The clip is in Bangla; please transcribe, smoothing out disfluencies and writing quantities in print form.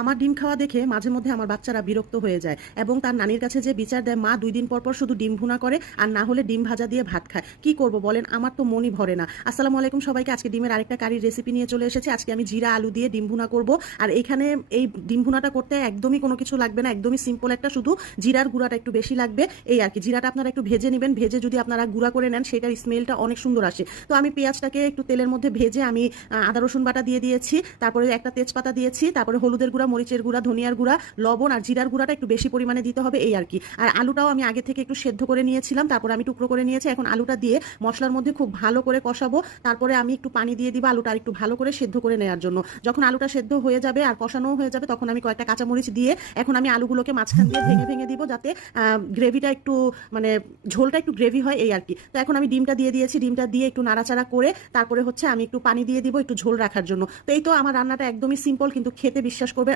আমার ডিম খাওয়া দেখে মাঝে মধ্যে আমার বাচ্চারা বিরক্ত হয়ে যায় এবং তার নানির কাছে যে বিচার দেয়, মা 2 দিন পর পর শুধু ডিম ভুনা করে আর না হলে ডিম ভাজা দিয়ে ভাত খায়। কি করব বলেন, আমার তো মনই ভরে না। আসসালামু আলাইকুম সবাইকে। আজকে ডিমের আরেকটা কারির রেসিপি নিয়ে চলে এসেছি। আজকে আমি জিরা আলু দিয়ে ডিম ভুনা করব। আর এইখানে এই ডিম ভুনাটা করতে একদমই কোনো কিছু লাগবে না, একদমই সিম্পল একটা, শুধু জিরার গুঁড়াটা একটু বেশি লাগবে এই আর কি। জিরাটা আপনারা একটু ভেজে নেবেন, ভেজে যদি আপনারা গুঁড়া করে নেন সেটার স্মেলটা অনেক সুন্দর আসে। তো আমি পেঁয়াজটাকে একটু তেলের মধ্যে ভেজে আমি আদা রসুন বাটা দিয়ে দিয়েছি, তারপরে একটা তেজপাতা দিয়েছি, তারপরে হলুদের গুঁড়া, মরিচের গুঁড়া, ধনিয়ার গুঁড়া, লবণ আর জিরার গুঁড়াটা একটু বেশি পরিমাণে দিতে হবে এই আর কি। আর আলুটাও আমি আগে থেকে একটু সেদ্ধ করে নিয়েছিলাম, তারপরে আমি টুকরো করে নিয়েছি। এখন আলুটা দিয়ে মশলার মধ্যে খুব ভালো করে কষাবো, তারপরে আমি একটু পানি দিয়ে দিব আলুটা আর একটু ভালো করে সেদ্ধ করে নেওয়ার জন্য। যখন আলুটা সেদ্ধ হয়ে যাবে আর কষানো হয়ে যাবে তখন আমি কয়েকটা কাঁচামরিচ দিয়ে এখন আমি আলুগুলোকে মাঝখান দিয়ে ভেঙে ভেঙে দিব, যাতে গ্রেভিটা একটু মানে ঝোলটা একটু গ্রেভি হয় এই আর কি। তো এখন আমি ডিমটা দিয়ে দিয়েছি, ডিমটা দিয়ে একটু নাড়াচাড়া করে তারপরে হচ্ছে আমি একটু পানি দিয়ে দিব একটু ঝোল রাখার জন্য। তো এই তো আমার রান্নাটা একদমই সিম্পল, কিন্তু খেতে বিশ্বাস করবে